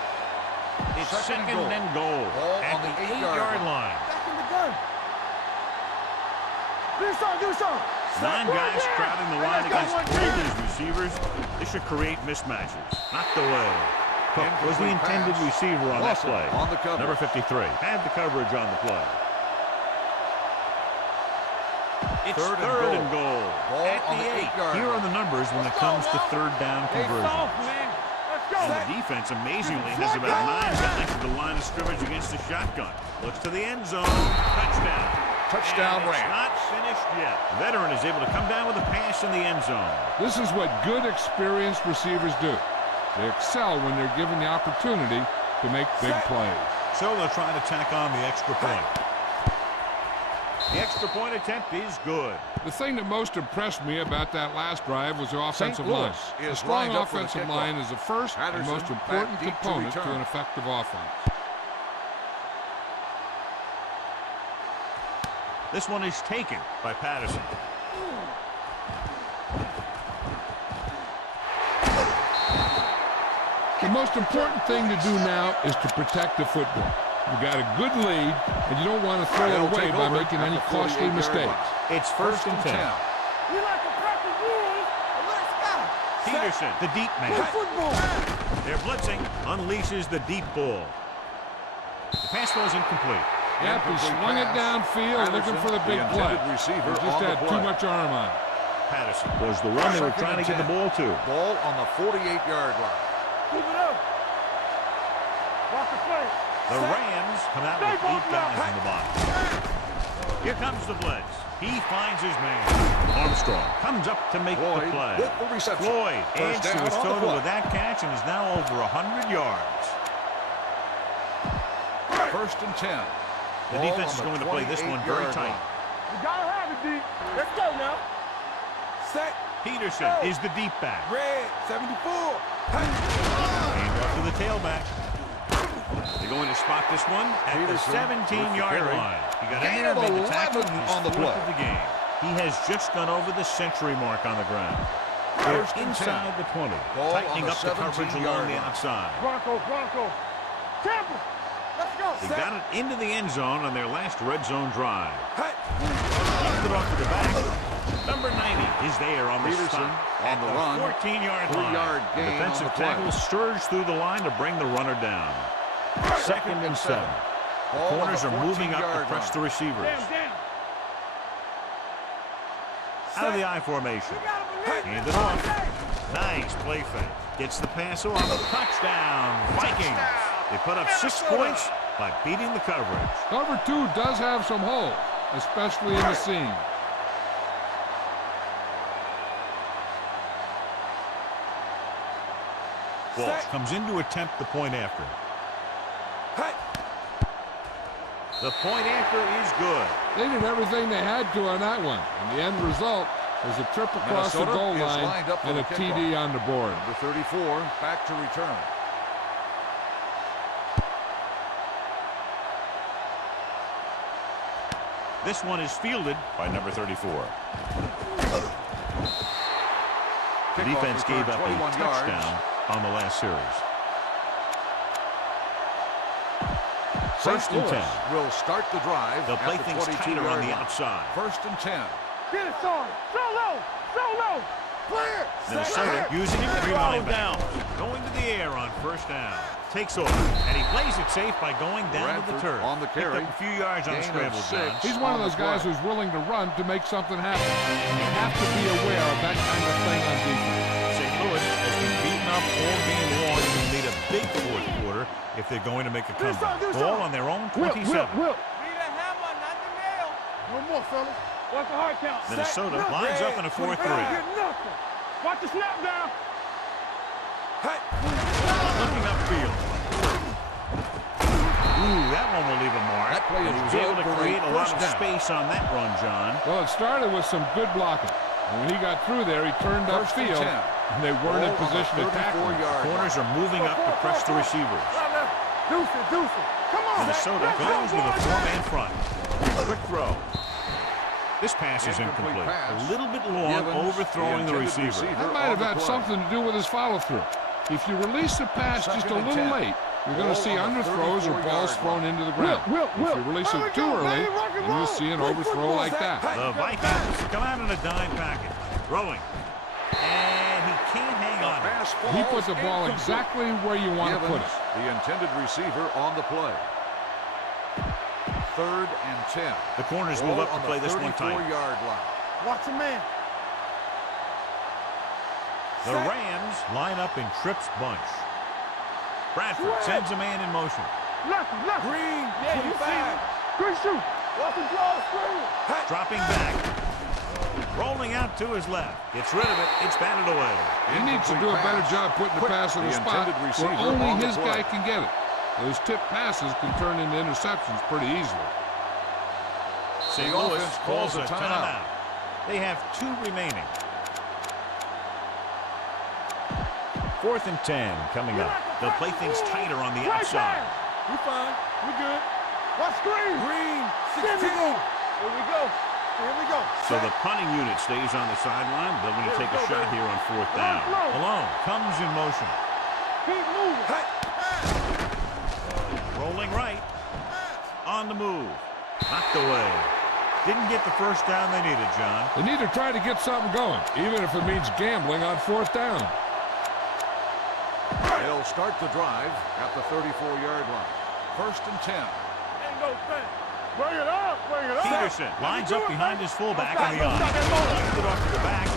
It's second and goal Ball at on the the 8-yard 8-yard line. Back in the gun. Do something, do something. 9 guys crowding the line against one, all these receivers. This should create mismatches. Not the way. Cook was the intended receiver on that Lawson play. on the cover. Number 53 had the coverage on the play. It's Third and goal. Ball At on the the 8. 8-yard Here are line. the numbers when it comes to third down conversions. man. Let's go. And the defense amazingly has about 9 guys at the line of scrimmage against the shotgun. Looks to the end zone. Touchdown. Touchdown And it's Rams. not finished yet. The veteran is able to come down with a pass in the end zone. This is what good, experienced receivers do. They excel when they're given the opportunity to make big plays. So they'll try to tack on the extra point. The extra point attempt is good. The thing that most impressed me about that last drive was the offensive St. line. Louis A is strong lined up for the offensive kickoff. line is the first and Patterson most back important deep to component to return. an effective offense. This one is taken by Patterson. The most important thing to do now is to protect the football. You've got a good lead, and you don't want to throw They'll it away take by over making at any the costly 48-yard mistakes. line. It's first and 10. We like to practice rules, but let's go. Peterson, the deep man. Play football. They're blitzing, unleashes the deep ball. The pass was incomplete. Yep, he swung it downfield looking for the big play. He just had too much arm on it. Patterson was the one they were trying to get the ball to. Ball on the 48-yard line. Keep it up. Watch the play. The Rams come out with 8 guys in the box. Here comes the blitz. He finds his man. Armstrong comes up to make Floyd the play. with the reception. Floyd First adds to down his on the total play. with that catch and is now over 100 yards. First and 10. The Ball defense is on the going to play this one very 28-yard tight. line. We gotta have it, D. Let's go now. Set. Peterson is the deep back. Red, 74. Hey. Hand off to the tailback. They're going to spot this one at the Peterson 17-yard with the carry. line. He got in Gain there, of made the tackle, 11 and on the he's fourth play. of the game. He has just gone over the century mark on the ground. They're First and inside 10. the 20, Ball tightening on the up the coverage 17-yard along the line. outside. Bronco. Tampa. Let's go. They got it into the end zone on their last red zone drive. Hey. Left it off to the back. Number 90 is there on the Peterson stop on at the the run. 14-yard line. 3-yard The gain defensive on the play. tackle surged through the line to bring the runner down. Second and 7. Ball on Corners the are moving up to 14-yard press line. the receivers. Damn. Out of the I formation. We gotta believe Hand this. it off. Nice play fake. Gets the pass off. Touchdown, Vikings. They put up 6 points by beating the coverage. Cover 2 does have some holes, especially in the seam. Walsh comes in to attempt the point after. Hey. The point after is good. They did everything they had to on that one. And the end result was a trip across the goal line and a TD on the board. Number 34 back to return. This one is fielded by number 34. The defense gave up a touchdown on the last series. First and 10. Will start the drive. They'll play things tighter on the outside. First and 10. Get it, son. Solo. Solo. Clear. Minnesota using it 3 linebackers. Going to the air on first down. Takes over, and he plays it safe by going down to the turf. On the carry. Picked up a few yards on the scramble. He's one of those guys who's willing to run to make something happen. You have to be aware of that kind of thing on defense. St. Louis has been beaten up all game long and will need a big fourth quarter if they're going to make a comeback. Ball on their own 27. Need a hammer, not the nail. No more, fellas. Watch the hard count. Minnesota lines up in a 4-3. Watch the snap down. Looking upfield. Ooh, that one will leave a mark. That play and he was able to create a lot of space on that run, John. Well, it started with some good blocking. And when he got through there, he turned upfield, and they weren't in position to tackle him. Corners are moving up to press the receivers. Deuce it. Come on. Minnesota goes with a 4-man front. Quick throw. This pass is incomplete. A little bit long, overthrowing the receiver. That might have had something to do with his follow-through. If you release the pass just a little late, you're going to see underthrows or balls thrown into the ground. If you release it too early, then you'll see an overthrow like that. The Vikings come out in a dime package. Throwing. And he can't hang on. He put the ball exactly where you want to put it. The intended receiver on the play. 3rd and 10. The corners move up to play this one tight. 34-yard line. Watch a man. The Rams line up in Tripp's bunch. Bradford sends a man in motion. Left. Green. Yeah, you see it. Green shoot. Watch the draw screen. Dropping back. Rolling out to his left. Gets rid of it. It's batted away. He needs to do a better job putting the pass in the spot where only his guy can get it. Those tip passes can turn into interceptions pretty easily. St. Louis calls a timeout. They have 2 remaining. 4th and 10 coming up. They'll play things tighter on the outside. We fine. We good. Watch screen. Green. 16. Here we go. So the punting unit stays on the sideline. They're going to take a shot here on 4th down. Malone comes in motion. Keep moving. Rolling right. On the move. Knocked away. Didn't get the first down they needed, John. They need to try to get something going, even if it means gambling on 4th down. They'll start the drive at the 34-yard line. 1st and 10. Bring it up. Peterson lines up behind his fullback on the eye. Left it off to the back.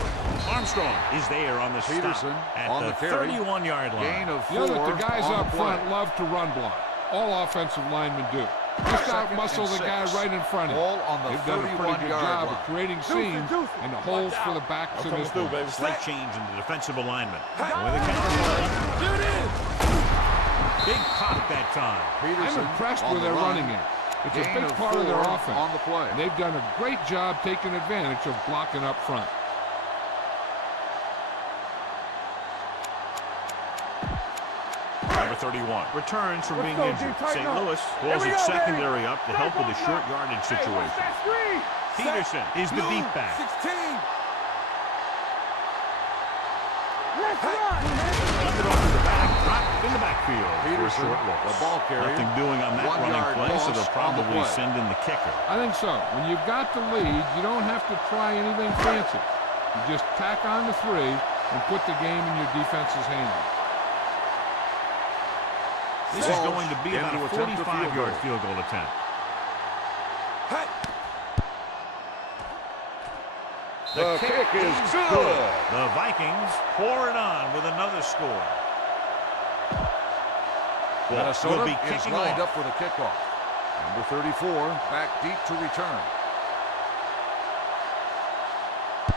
Armstrong is there on the Peterson stop at on the 31-yard line. Gain of 4. You know that the guys up front love to run block. All offensive linemen do. Just out-muscle the guy right in front of you. They've done a pretty good job of creating seams and the holes for the backs of this one. Slight change in the defensive alignment. With a counter. Big pop that time. I'm impressed with their running game. It's a big part of their offense. On the play. And they've done a great job taking advantage of blocking up front. Number 31 returns from being injured. St. Louis calls it secondary up to help with a short yardage situation. Peterson is the deep back. 16. Let's run. Dropped in the backfield. Peterson, the ball carrier. Nothing doing on that running play, so they'll probably send in the kicker. I think so. When you've got the lead, you don't have to try anything fancy. You just tack on the 3 and put the game in your defense's hands. This is going to be about a 45-yard field goal attempt. The kick is good. The Vikings pour it on with another score. Minnesota will be is lined up for the kickoff. Number 34 back deep to return.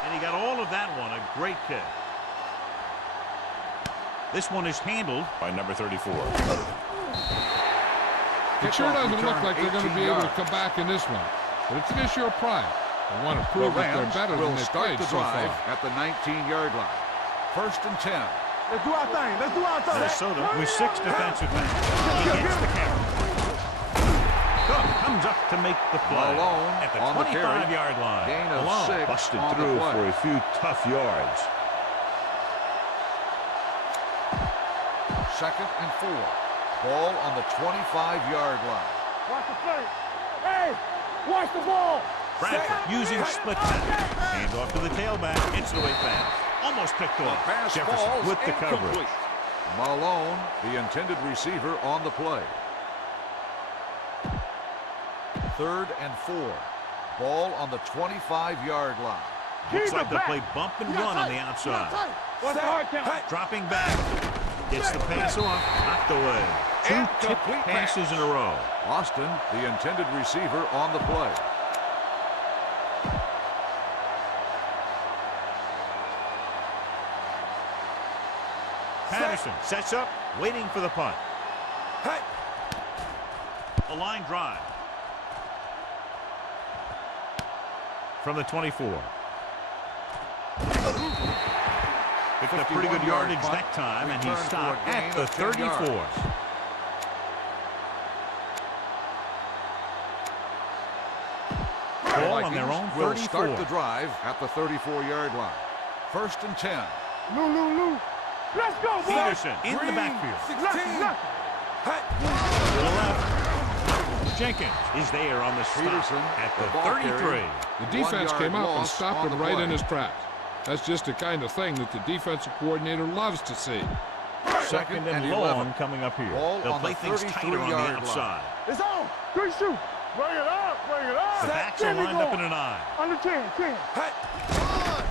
And he got all of that one. A great kick. This one is handled by number 34. It sure doesn't look like they're going to be able to come back in this one. But it's an issue of pride. They want to prove that they're better than they've played so far. At the 19-yard line. 1st and 10. Let's do our thing. Let's do our thing. Minnesota with 6 defensive backs. He gets the carry. Cook comes up to make the play at the 25-yard line. Gain of 6 busted through for a few tough yards. 2nd and 4. Ball on the 25-yard line. Watch the play. Hey, watch the ball. Bradford using split pass. Hand off to the tailback. Gets it away fast. Almost picked off. Jefferson with the coverage. Malone, the intended receiver, on the play. 3rd and 4. Ball on the 25-yard line. Looks like they'll play bump and run on the outside. Dropping back. Gets the pass off. Knocked away. 2 tipped passes in a row. Austin, the intended receiver, on the play. Patterson sets up, waiting for the punt. The line drive. From the 24. Picked up pretty good yardage that time, and he stopped at the 34. Ball on their own 34. Will start the drive at the 34-yard line. 1st and 10. Lou. Let's go, boy. Peterson in the backfield. 16. To the left. Jenkins is there on the stop at the 33. The defense came up and stopped him right in his tracks. That's just the kind of thing that the defensive coordinator loves to see. 2nd and long coming up here. They'll play things tighter on the outside. It's on. Good shoot. Bring it up. The backs are lined up in an eye. Under 10.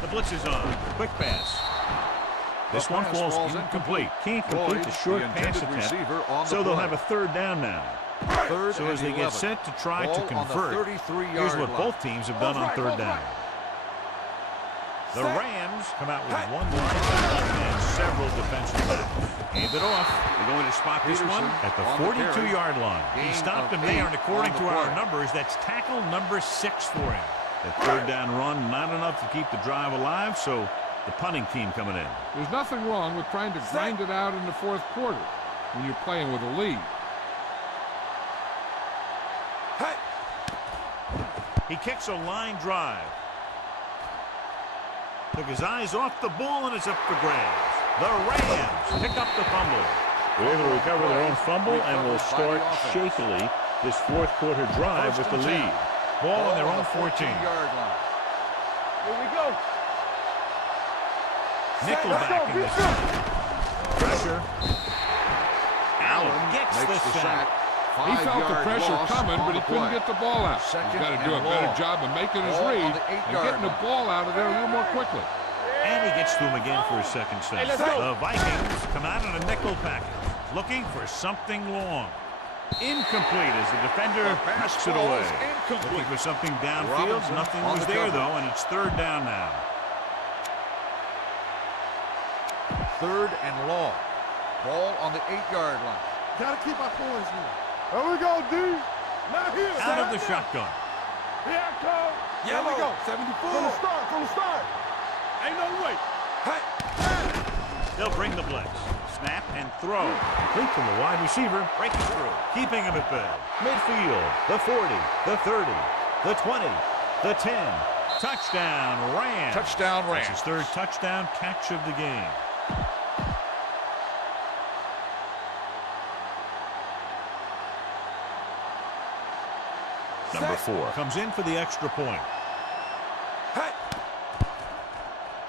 The blitz is on. Quick pass. This one falls incomplete. Can't complete the short pass attempt, so they'll have a 3rd down now. So as they get set to try to convert, here's what both teams have done on 3rd down. The Rams come out with 1 linebacker and several defensive backs. Hand it off. They're going to spot this one at the 42-yard line. He stopped him there, and according to our numbers, that's tackle number 6 for him. The 3rd down run, not enough to keep the drive alive, so the punting team coming in. There's nothing wrong with trying to grind it out in the 4th quarter when you're playing with a lead. He kicks a line drive. Took his eyes off the ball, and it's up for grabs. The Rams pick up the fumble. They're able to recover their own fumble and will start shakily this 4th quarter drive with the lead. Ball on their own 14-yard line. Here we go. Nickelback in this one. Pressure. Allen gets the sack. He felt the pressure coming, but he couldn't get the ball out. He's got to do a better job of making his read and getting the ball out of there a little more quickly. And he gets to him again for a 2nd sack. The Vikings come out in a nickel package, looking for something long. Incomplete as the defender knocks it away. Looking for something downfield. Nothing was there, though, and it's 3rd down now. 3rd and long. Ball on the 8-yard line. Gotta keep our points here. There we go, D. Not here. Out of the shotgun. Here I come. Here we go. 74. From the start. Ain't no way. They'll bring the blitz. Snap and throw. Complete from the wide receiver. Breaking through. Keeping him at bay. Midfield. The 40. The 30. The 20. The 10. Touchdown, Rams. Touchdown, Rams. That's his 3rd touchdown catch of the game. Number 4 comes in for the extra point.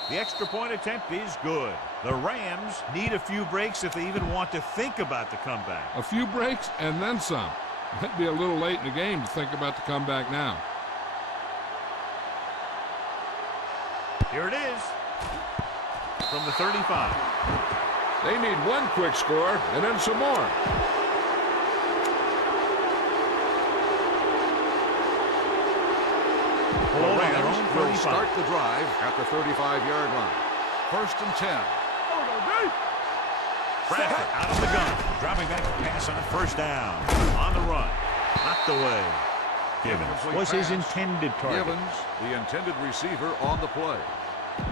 The extra point attempt is good. The Rams need a few breaks if they even want to think about the comeback. A few breaks and then some. Might be a little late in the game to think about the comeback now. Here it is. From the 35. They need one quick score and then some more. The Rams will start the drive at the 35-yard line. 1st and 10. Bradford out of the gun. Dropping back to pass on first down. On the run. Knocked away. Givens was his intended target. Givens, the intended receiver on the play.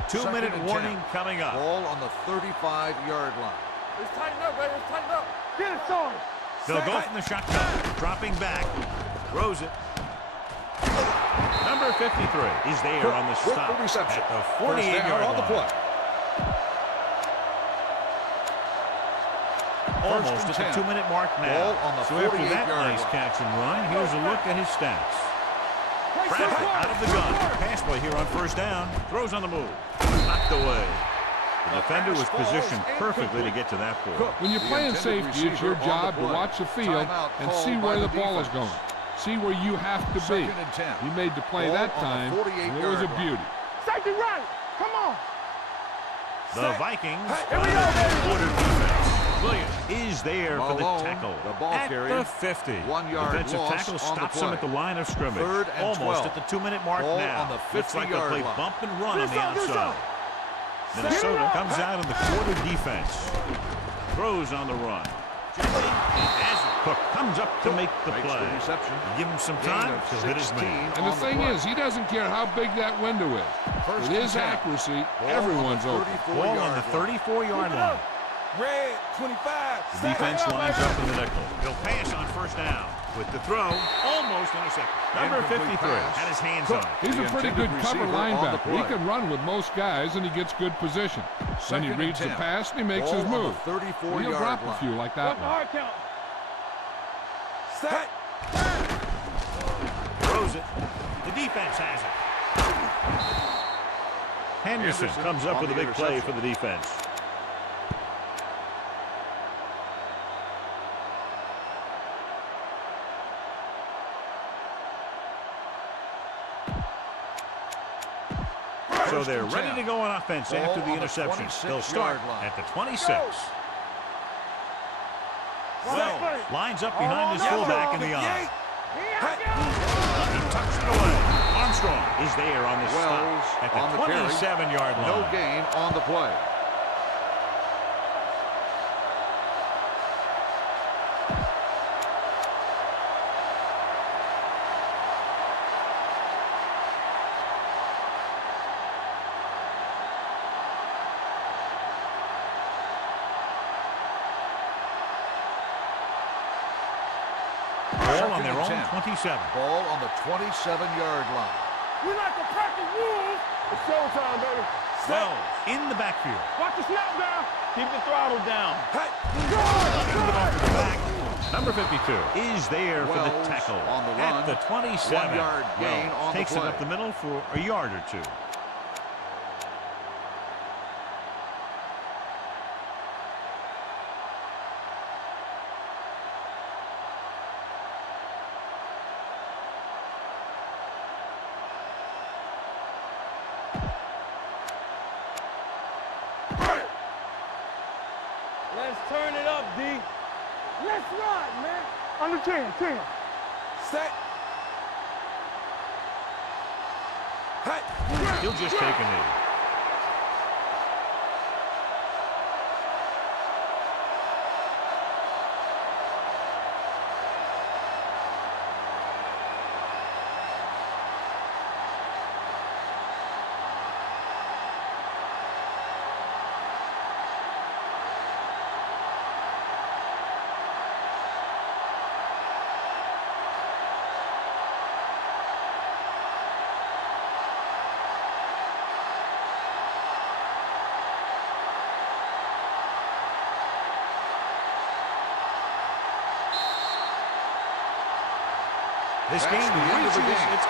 2-minute warning coming up. Ball on the 35-yard line. Let's tighten up, baby. Let's tighten up. Get it, son. They'll go from the shotgun. Dropping back. Throws it. Number 53 is there on the stop. With the reception. At the 48-yard line. On the play. Almost at the 2-minute mark now. On the so after that nice line. catch and run, here's a look at his stats. Bradford out of the gun. Pass play here on first down. Throws on the move. Knocked away. The defender was positioned perfectly to get to that point. When you're playing safety, it's your job to watch the field and see where the ball is going. See where you have to be. He made the play that time, and it was a beauty. Safety right. Come on. The Vikings quarter defense. Williams is there for the tackle at the 50. 1-yard defensive loss tackle on stops the him at the line of scrimmage. Third and Almost 12. at the 2-minute mark Ball now. on the Looks like they'll play 50-yard bump and run on the outside. Minnesota comes out in the quarter defense. Throws on the run. As Cook comes up to make the play. Give him some time to hit his man. And the thing is, he doesn't care how big that window is. With his accuracy, everyone's open. Ball on the 34-yard line. Red, 25. The defense lines up in the nickel. He'll pass on first down. With the throw, almost intercepted. Number 53 had his hands on it. He's a pretty good cover linebacker. He can run with most guys, and he gets good position. Then he reads the pass, and he makes his move. He'll drop a few like that one. Set. Throws it. The defense has it. Henderson comes up with a big play for the defense. So they're ready to go on offense after the interception. They'll start at the 26. Wells lines up behind his fullback in the eye. He tucks it away. Armstrong is there on the stop at the 27-yard line. No gain on the play. Ball on their own 27. Ball on the 27-yard line. We like to practice rules. It's showtime, baby. Wells in the backfield. Watch the snap down. Keep the throttle down. Hey. Back. Number 52 is there for the tackle on the run. At the 27. 1-yard gain on the takes play. It up the middle for a yard or two. Let's turn it up, D. Let's run, man. Under 10. Set. Hey. He'll just take a knee. This game reaches its